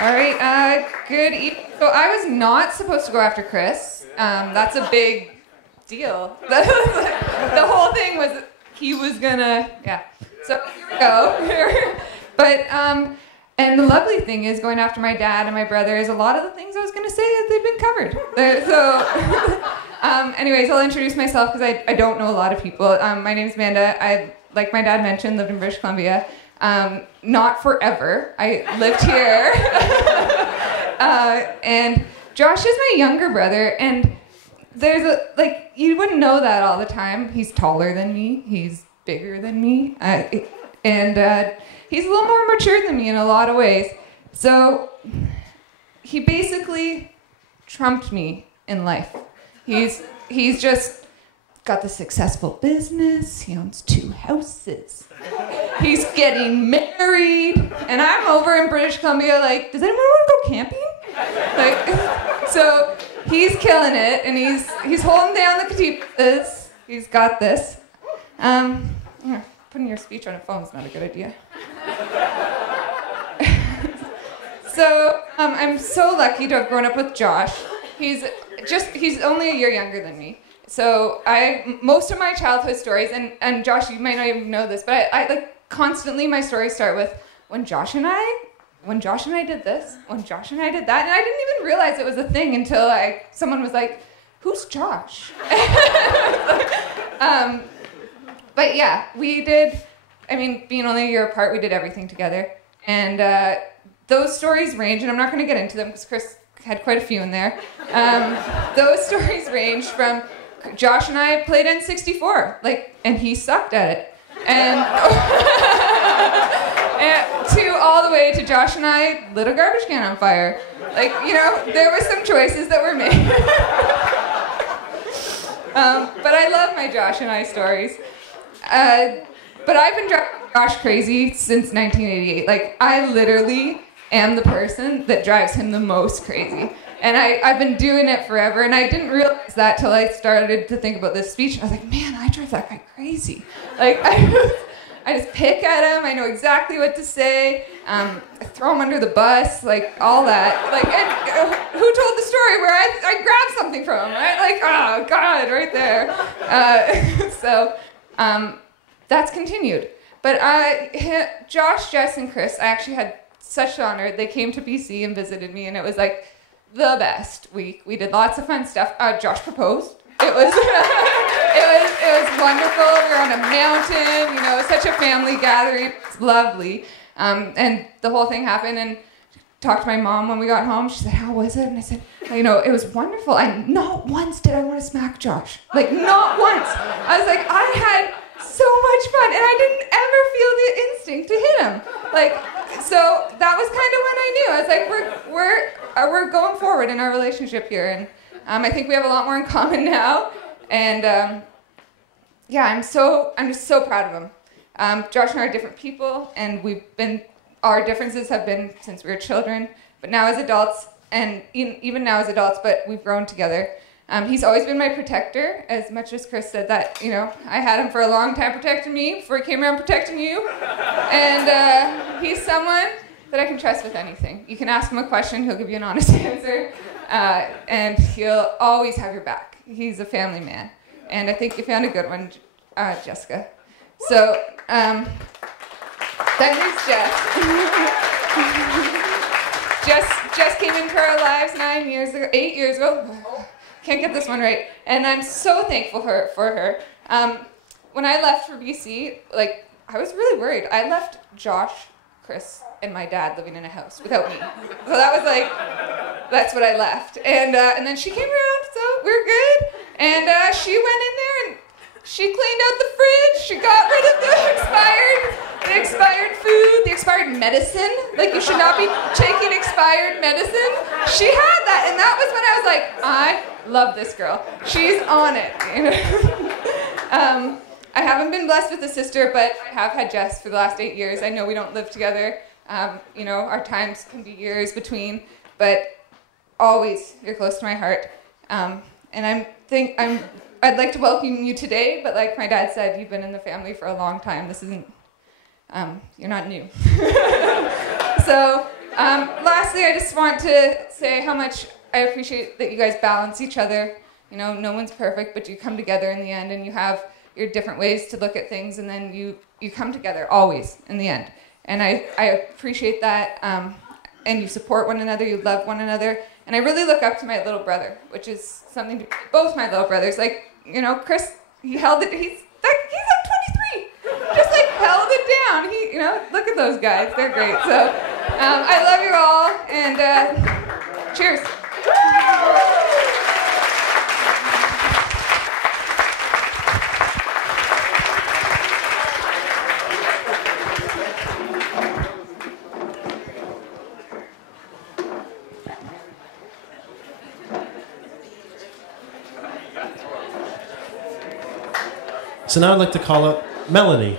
All right, good evening. So I was not supposed to go after Chris. That's a big deal. The whole thing was he was gonna, yeah. So here we go. But, and the lovely thing is going after my dad and my brother is a lot of the things I was gonna say, they've been covered. So, anyways, I'll introduce myself because I don't know a lot of people. My name's Amanda. I, like my dad mentioned, lived in British Columbia. Not forever. I lived here. And Josh is my younger brother, and there's you wouldn't know that all the time. He's taller than me. He's bigger than me. And he's a little more mature than me in a lot of ways. So he basically trumped me in life. He's just got the successful business. He owns 2 houses. He's getting married, and I'm over in British Columbia like, does anyone want to go camping? So he's killing it, and he's holding down the Katipas. He's got this. Putting your speech on a phone is not a good idea. So I'm so lucky to have grown up with Josh. He's only a year younger than me. So most of my childhood stories, and Josh, you might not even know this, but I constantly my stories start with when Josh and I did this, when Josh and I did that, and I didn't even realize it was a thing until someone was like, "Who's Josh?" But yeah, we did. I mean, being only a year apart, we did everything together, and those stories range, and I'm not going to get into them because Chris had quite a few in there. Those stories range from Josh and I played N64, and he sucked at it, and to all the way to Josh and I lit a garbage can on fire. There were some choices that were made. But I love my Josh and I stories. But I've been driving Josh crazy since 1988. I literally am the person that drives him the most crazy. And I've been doing it forever, and I didn't realize that till I started to think about this speech. I was like, man, I drive that guy crazy. I just pick at him. I know exactly what to say. I throw him under the bus, all that. And who told the story where I grabbed something from him, right? Oh, God, right there. So that's continued. But Josh, Jess, and Chris, I actually had such an honor. They came to BC and visited me, and it was the best week. We did lots of fun stuff. Josh proposed. It was it was wonderful. We were on a mountain, such a family gathering. It's lovely. And the whole thing happened, and talked to my mom when we got home. She said, "How was it?" And I said, "It was wonderful. Not once did I want to smack Josh. Not once. I was like, I had so much fun, and I didn't ever feel the instinct to hit him. So that was kind of when I knew. I was like, we're going forward in our relationship here, and I think we have a lot more in common now. And yeah, I'm just so proud of him. Josh and I are different people, and our differences have been since we were children, but now as adults, and even now as adults, but we've grown together. He's always been my protector, as much as Chris said that, I had him for a long time protecting me before he came around protecting you. And he's someone that I can trust with anything. You can ask him a question, he'll give you an honest answer, and he'll always have your back. He's a family man. And I think you found a good one, Jessica. So, then there's Jess. Jess came into our lives 8 years ago. Can't get this one right. And I'm so thankful for her. When I left for BC, I was really worried. I left Josh, Chris, and my dad living in a house without me. So that was that's what I left. And then she came around, so we're good. And she went in there and she cleaned out the fridge. She got rid of the expired food, the expired medicine. You should not be taking expired medicine. She had that, and that was when I was like, I love this girl. She's on it. I haven't been blessed with a sister, but I have had Jess for the last 8 years. I know we don't live together. Our times can be years between, but always you're close to my heart. And I'd like to welcome you today, but like my dad said, you've been in the family for a long time. This isn't, you're not new. So, last lastly, I just want to say how much I appreciate that you guys balance each other. You know, no one's perfect, but you come together in the end, and you have your different ways to look at things, and then you come together always in the end. And I appreciate that, and you support one another, you love one another, and I really look up to my little brother, which is something to both my little brothers. Like, you know, Chris, he held it, he's like 23, just like held it down. He, you know, look at those guys, they're great. So I love you all, and cheers. So now I'd like to call up Melanie.